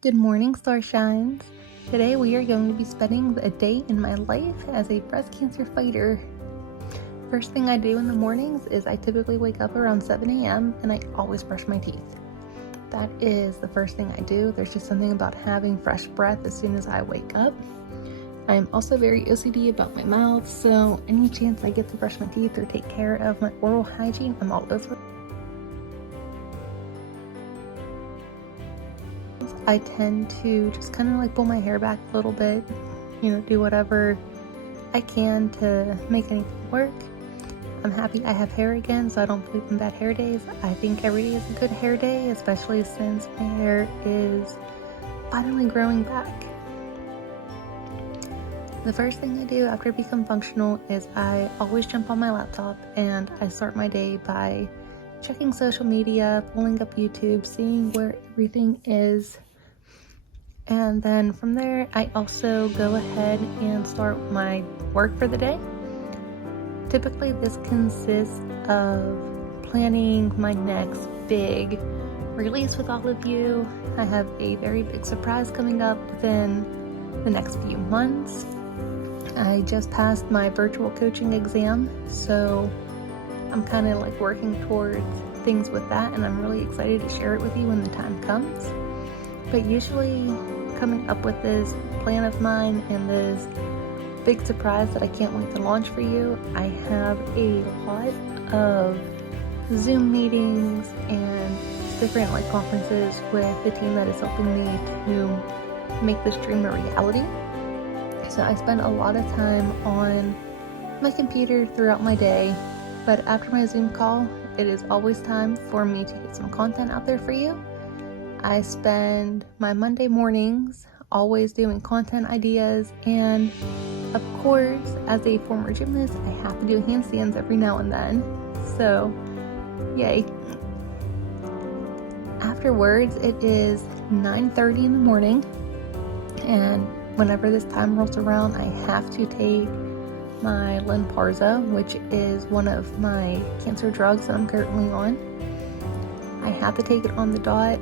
Good morning, Starshines. Today we are going to be spending a day in my life as a breast cancer fighter. First thing I do in the mornings is I typically wake up around 7 a.m. and I always brush my teeth. That is the first thing I do. There's just something about having fresh breath as soon as I wake up. I am also very OCD about my mouth, so any chance I get to brush my teeth or take care of my oral hygiene, I'm all over it. I tend to just kind of like pull my hair back a little bit, do whatever I can to make anything work. I'm happy I have hair again, so I don't believe in bad hair days. I think every day is a good hair day, especially since my hair is finally growing back. The first thing I do after I become functional is I always jump on my laptop and I start my day by checking social media, pulling up YouTube, seeing where everything is. And then from there, I also go ahead and start my work for the day. Typically, this consists of planning my next big release with all of you. I have a very big surprise coming up within the next few months. I just passed my virtual coaching exam, so I'm kind of like working towards things with that, and I'm really excited to share it with you when the time comes. But usually coming up with this plan of mine and this big surprise that I can't wait to launch for you, I have a lot of Zoom meetings and different conferences with the team that is helping me to make this dream a reality. So I spend a lot of time on my computer throughout my day, but after my Zoom call, it is always time for me to get some content out there for you. I spend my Monday mornings always doing content ideas, and of course, as a former gymnast, I have to do handstands every now and then, so yay. Afterwards, it is 9:30 in the morning, and whenever this time rolls around, I have to take my Lynparza, which is one of my cancer drugs that I'm currently on. I have to take it on the dot.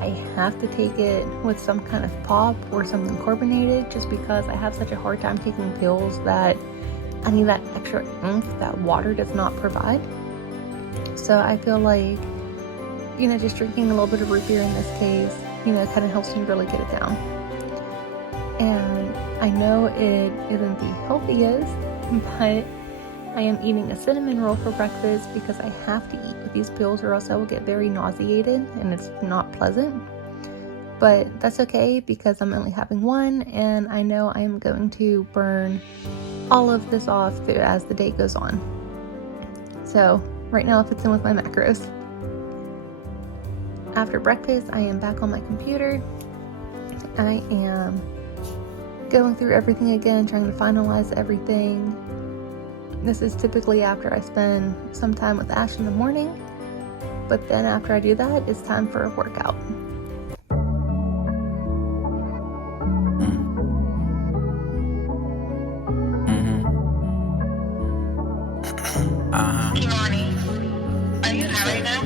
I have to take it with some kind of pop or something carbonated, just because I have such a hard time taking pills that I need that extra oomph that water does not provide. So I feel like, just drinking a little bit of root beer in this case, kind of helps me really get it down. And I know it isn't the healthiest, but I am eating a cinnamon roll for breakfast because I have to eat with these pills or else I will get very nauseated and it's not pleasant. But that's okay because I'm only having one, and I know I am going to burn all of this off as the day goes on. So right now it fits in with my macros. After breakfast, I am back on my computer. I am going through everything again, trying to finalize everything. This is typically after I spend some time with Ash in the morning, but then after I do that, it's time for a workout. Are you high right now?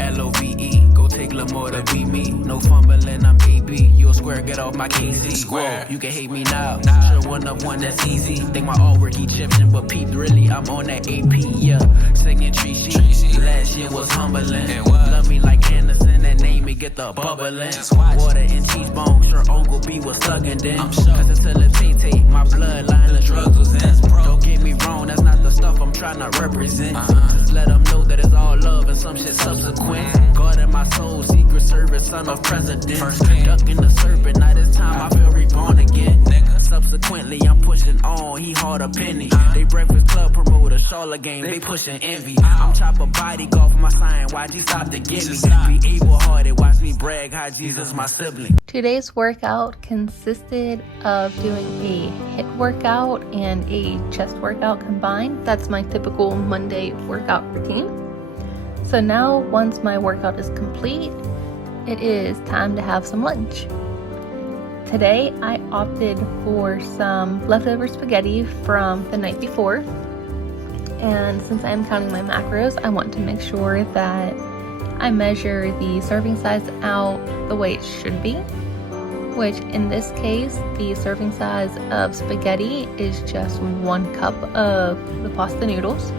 L-O-V-E, go take Lamore to beat me. No fumbling, I'm AB. You a square, get off my KC. Square, you can hate me now. Sure, 1-up-1, that's easy. Think my all work Egyptian, but Pete, really, I'm on that AP, yeah. Singing Treachy, last year was humbling. Love me like Anderson, that name me get the bubbling. Water and cheese bone, sure Uncle B was thugging then. Cause until it take my bloodline, the drugs was in. Don't get me wrong, that's not the stuff I'm trying to represent. Just let them know that it's all love and some shit subsequent. God in my soul, Secret Service, son of president. Ducking the serpent, now this time I feel reborn again. Subsequently, I'm pushing on, he hard a penny. They Breakfast Club promoter, Charlotte game, they pushing envy. I'm chopper body golf for my sign, YG stop to get me. Be able-hearted, watch me brag how Jesus my sibling. Today's workout consisted of doing a HIIT workout and a chest workout combined. That's my typical Monday workout routine. So now, once my workout is complete, it is time to have some lunch. Today, I opted for some leftover spaghetti from the night before. And since I am counting my macros, I want to make sure that I measure the serving size out the way it should be, which in this case, the serving size of spaghetti is just 1 cup of the pasta noodles.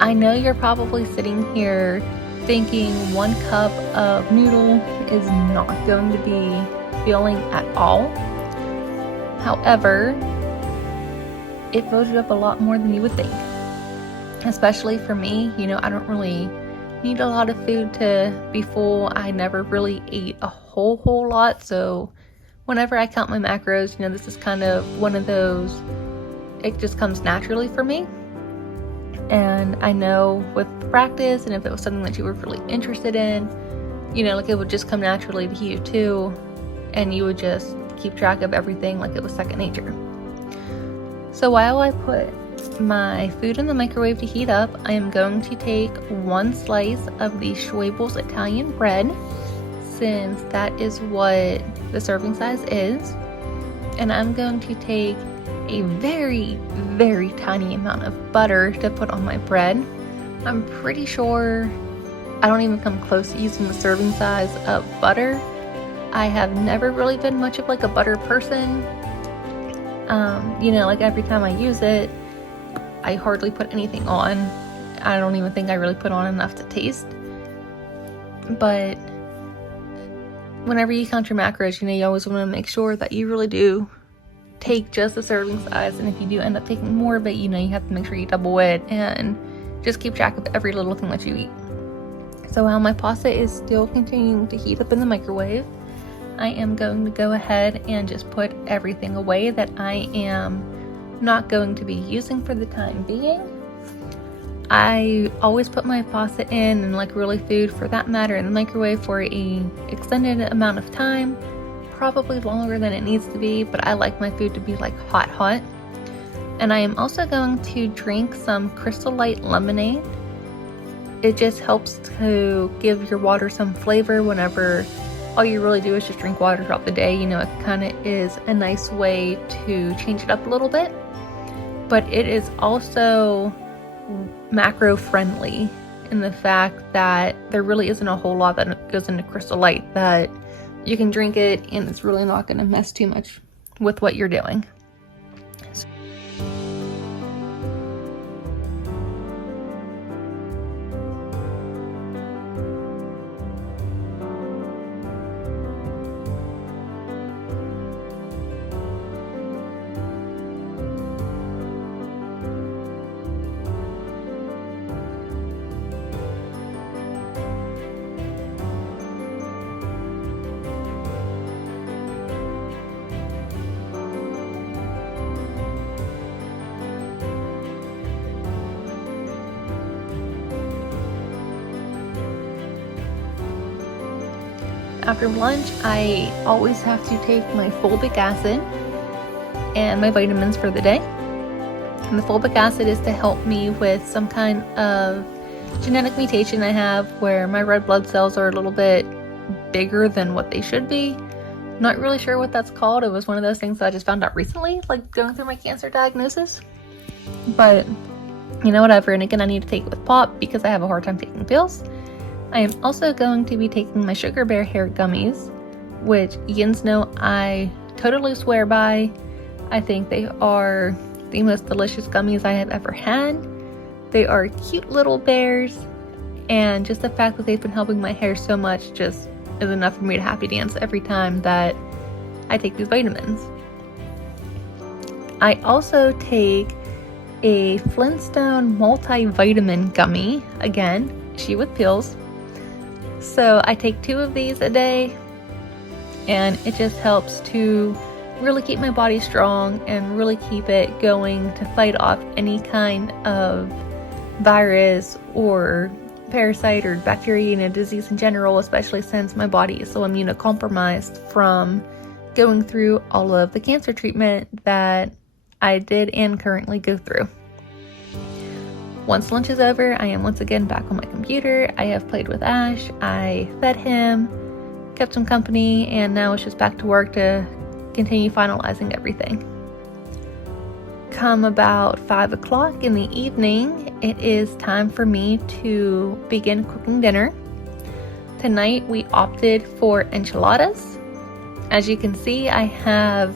I know you're probably sitting here thinking 1 cup of noodle is not going to be filling at all. However, it fills you up a lot more than you would think. Especially for me, I don't really need a lot of food to be full. I never really ate a whole lot, so whenever I count my macros, this is kind of one of those, it just comes naturally for me. And I know with practice, and if it was something that you were really interested in, it would just come naturally to you too, and you would just keep track of everything like it was second nature. So while I put my food in the microwave to heat up, I am going to take 1 slice of the Schwabel's Italian bread, since that is what the serving size is, and I'm going to take a very, very tiny amount of butter to put on my bread. I'm pretty sure I don't even come close to using the serving size of butter. I have never really been much of like a butter person. Every time I use it, I hardly put anything on. I don't even think I really put on enough to taste. But whenever you count your macros, you always want to make sure that you really do take just the serving size. And if you do end up taking more of it, you have to make sure you double it and just keep track of every little thing that you eat. So while my pasta is still continuing to heat up in the microwave, I am going to go ahead and just put everything away that I am not going to be using for the time being. I always put my pasta in, and like really food for that matter, in the microwave for an extended amount of time, probably longer than it needs to be, but I like my food to be like hot. And I am also going to drink some Crystal Light lemonade. It just helps to give your water some flavor whenever all you really do is just drink water throughout the day. It kind of is a nice way to change it up a little bit, but it is also macro friendly in the fact that there really isn't a whole lot that goes into Crystal Light, that you can drink it and it's really not going to mess too much with what you're doing. After lunch, I always have to take my fulvic acid and my vitamins for the day. And the fulvic acid is to help me with some kind of genetic mutation I have where my red blood cells are a little bit bigger than what they should be. Not really sure what that's called. It was one of those things that I just found out recently, like going through my cancer diagnosis. But, whatever. And again, I need to take it with pop because I have a hard time taking pills. I am also going to be taking my Sugar Bear hair gummies, which yins know I totally swear by. I think they are the most delicious gummies I have ever had. They are cute little bears, and just the fact that they've been helping my hair so much just is enough for me to happy dance every time that I take these vitamins. I also take a Flintstone multivitamin gummy, again, she with pills. So I take 2 of these a day, and it just helps to really keep my body strong and really keep it going to fight off any kind of virus or parasite or bacteria, disease in general, especially since my body is so immunocompromised from going through all of the cancer treatment that I did and currently go through. Once lunch is over, I am once again back on my computer. I have played with Ash, I fed him, kept him company, and now it's just back to work to continue finalizing everything. come about 5 o'clock in the evening, it is time for me to begin cooking dinner. Tonight we opted for enchiladas. As you can see, I have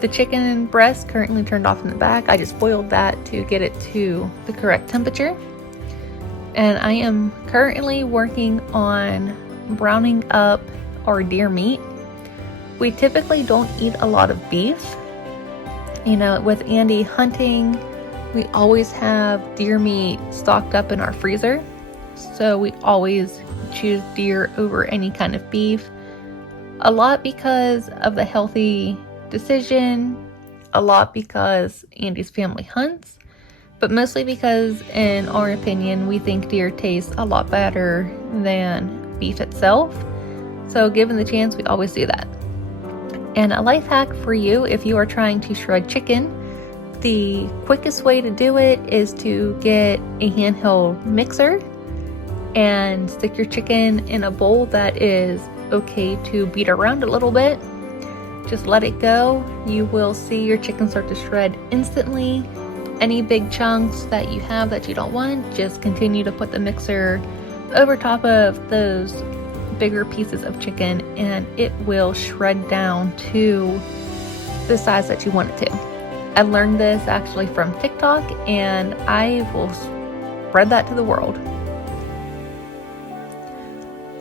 the chicken breast currently turned off in the back. I just boiled that to get it to the correct temperature. And I am currently working on browning up our deer meat. We typically don't eat a lot of beef. You know, with Andy hunting, we always have deer meat stocked up in our freezer. So we always choose deer over any kind of beef. A lot because of the healthy decision, a lot because Andy's family hunts, but mostly because, in our opinion, we think deer tastes a lot better than beef itself. So given the chance, we always do that. And a life hack for you, if you are trying to shred chicken, the quickest way to do it is to get a handheld mixer and stick your chicken in a bowl that is okay to beat around a little bit. Just let it go. You will see your chicken start to shred instantly. Any big chunks that you have that you don't want, just continue to put the mixer over top of those bigger pieces of chicken and it will shred down to the size that you want it to. I learned this actually from TikTok and I will spread that to the world.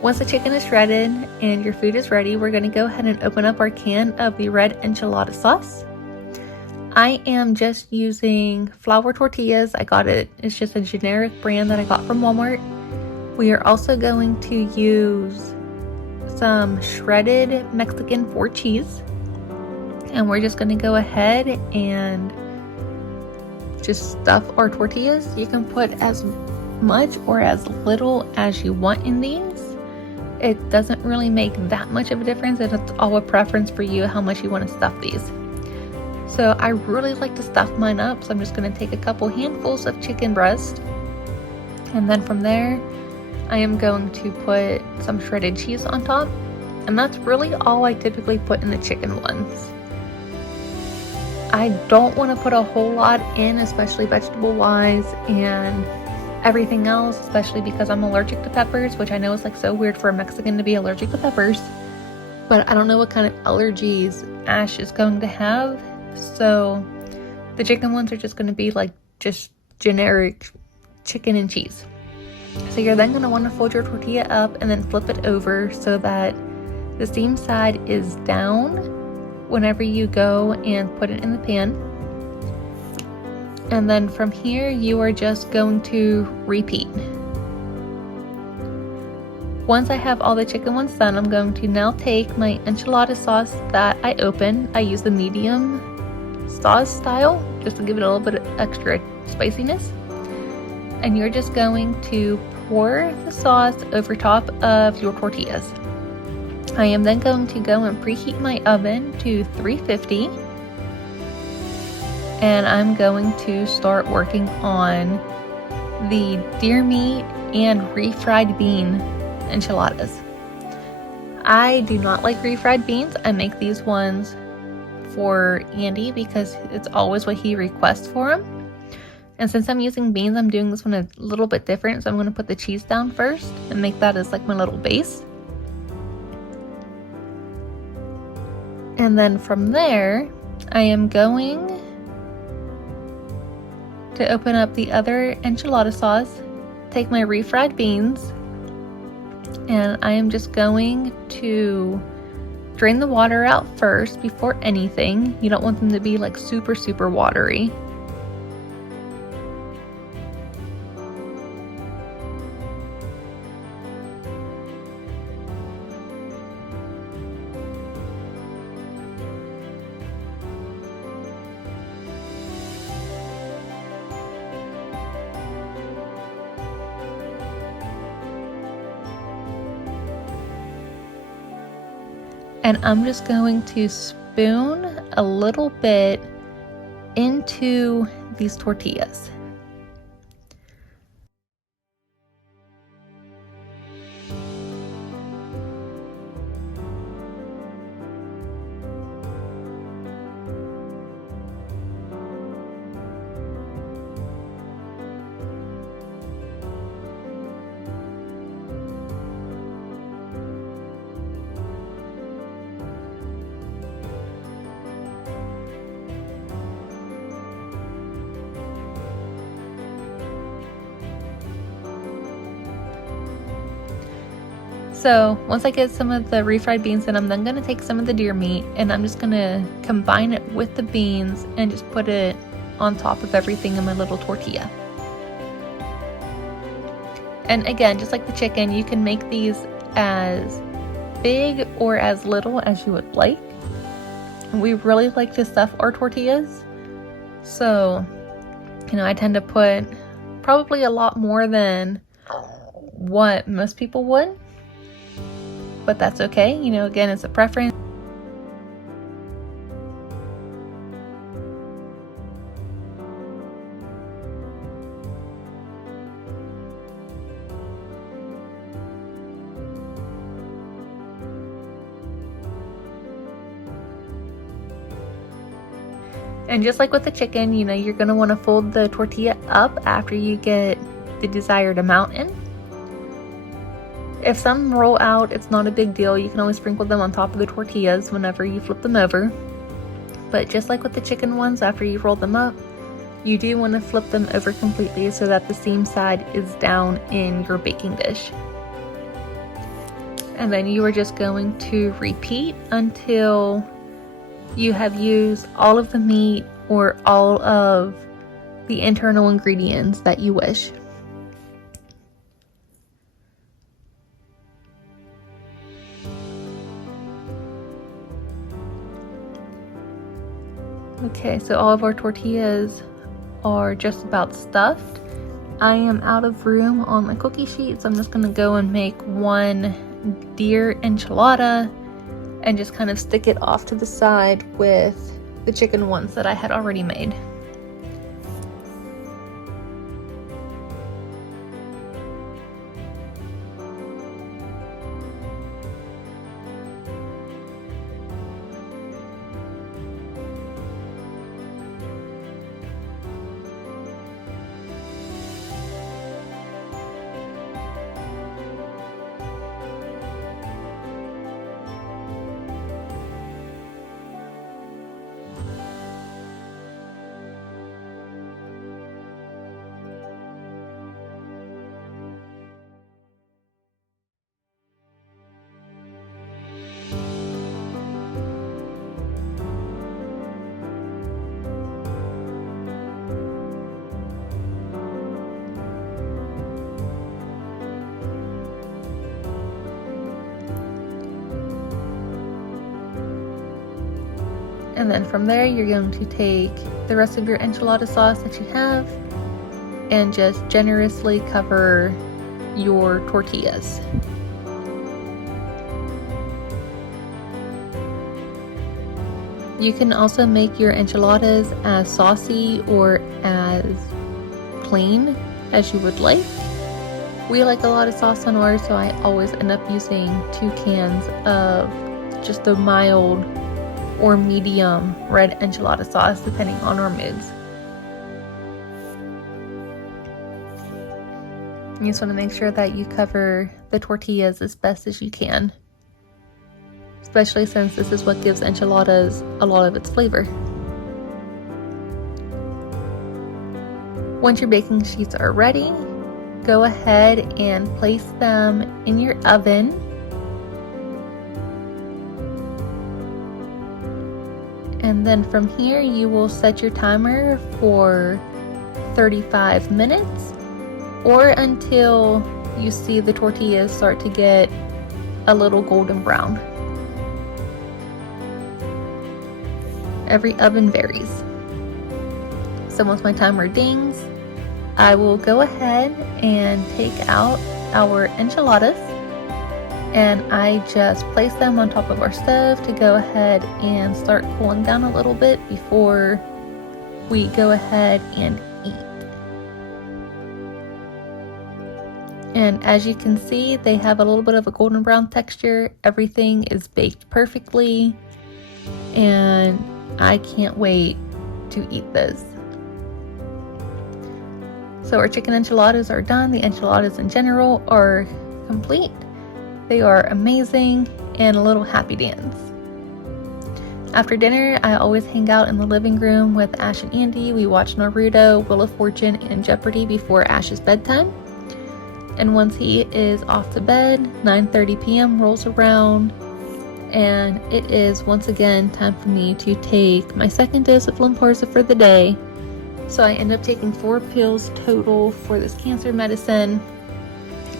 Once the chicken is shredded and your food is ready, we're going to go ahead and open up our can of the red enchilada sauce. I am just using flour tortillas. It's just a generic brand that I got from Walmart. We are also going to use some shredded Mexican 4 cheese. And we're just going to go ahead and just stuff our tortillas. You can put as much or as little as you want in these. It doesn't really make that much of a difference. It's all a preference for you how much you want to stuff these. So I really like to stuff mine up. So I'm just going to take a couple handfuls of chicken breast. And then from there, I am going to put some shredded cheese on top, and that's really all I typically put in the chicken ones. I don't want to put a whole lot in, especially vegetable wise and everything else, especially because I'm allergic to peppers, which I know is like so weird for a Mexican to be allergic to peppers, but I don't know what kind of allergies Ash is going to have. So the chicken ones are just going to be like just generic chicken and cheese. So you're then going to want to fold your tortilla up and then flip it over so that the seam side is down whenever you go and put it in the pan. And then from here, you are just going to repeat. Once I have all the chicken ones done, I'm going to now take my enchilada sauce that I opened. I use the medium sauce style just to give it a little bit of extra spiciness. And you're just going to pour the sauce over top of your tortillas. I am then going to go and preheat my oven to 350. And I'm going to start working on the deer meat and refried bean enchiladas. I do not like refried beans. I make these ones for Andy because it's always what he requests for them. And since I'm using beans, I'm doing this one a little bit different. So I'm going to put the cheese down first and make that as like my little base. And then from there, I am going to open up the other enchilada sauce, take my refried beans, and I am just going to drain the water out first before anything. You don't want them to be like super, super watery. And I'm just going to spoon a little bit into these tortillas. So once I get some of the refried beans in, I'm then going to take some of the deer meat and I'm just going to combine it with the beans and just put it on top of everything in my little tortilla. And again, just like the chicken, you can make these as big or as little as you would like. We really like to stuff our tortillas. So, I tend to put probably a lot more than what most people would. But that's okay. Again, it's a preference. And just like with the chicken, you're going to want to fold the tortilla up after you get the desired amount in. If some roll out, it's not a big deal. You can always sprinkle them on top of the tortillas whenever you flip them over. But just like with the chicken ones, after you roll them up, you do want to flip them over completely so that the seam side is down in your baking dish. And then you are just going to repeat until you have used all of the meat or all of the internal ingredients that you wish. Okay, so all of our tortillas are just about stuffed. I am out of room on my cookie sheet, so I'm just gonna go and make one deer enchilada and just kind of stick it off to the side with the chicken ones that I had already made. And then from there, you're going to take the rest of your enchilada sauce that you have and just generously cover your tortillas. You can also make your enchiladas as saucy or as plain as you would like. We like a lot of sauce on ours, so I always end up using 2 cans of just the mild or medium red enchilada sauce, depending on our moods. You just want to make sure that you cover the tortillas as best as you can, especially since this is what gives enchiladas a lot of its flavor. Once your baking sheets are ready, go ahead and place them in your oven. And then from here, you will set your timer for 35 minutes or until you see the tortillas start to get a little golden brown. Every oven varies. So once my timer dings, I will go ahead and take out our enchiladas, and I just place them on top of our stove to go ahead and start cooling down a little bit before we go ahead and eat. And as you can see, they have a little bit of a golden brown texture. Everything is baked perfectly, and I can't wait to eat this. So our chicken enchiladas are done. The enchiladas in general are complete. They are amazing and a little happy dance. After dinner, I always hang out in the living room with Ash and Andy. We watch Naruto, Wheel of Fortune, and Jeopardy before Ash's bedtime. And once he is off to bed, 9:30 p.m. rolls around, and it is once again time for me to take my second dose of Lymparza for the day. So I end up taking 4 pills total for this cancer medicine.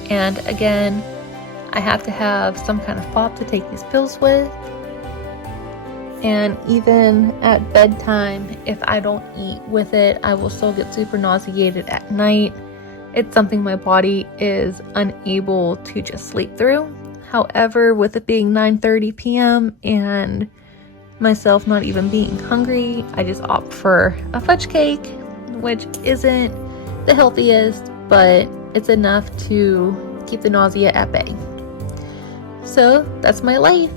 And again, I have to have some kind of pop to take these pills with. And even at bedtime, if I don't eat with it, I will still get super nauseated at night. It's something my body is unable to just sleep through. However, with it being 9:30 p.m. and myself not even being hungry, I just opt for a fudge cake, which isn't the healthiest, but it's enough to keep the nausea at bay. So that's my life.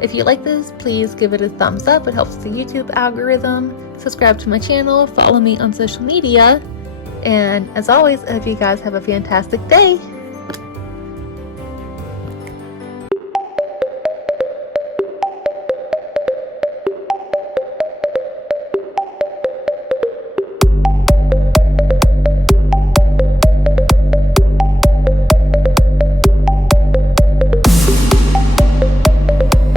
If you like this, please give it a thumbs up. It helps the YouTube algorithm. Subscribe to my channel, follow me on social media, and as always, I hope you guys have a fantastic day.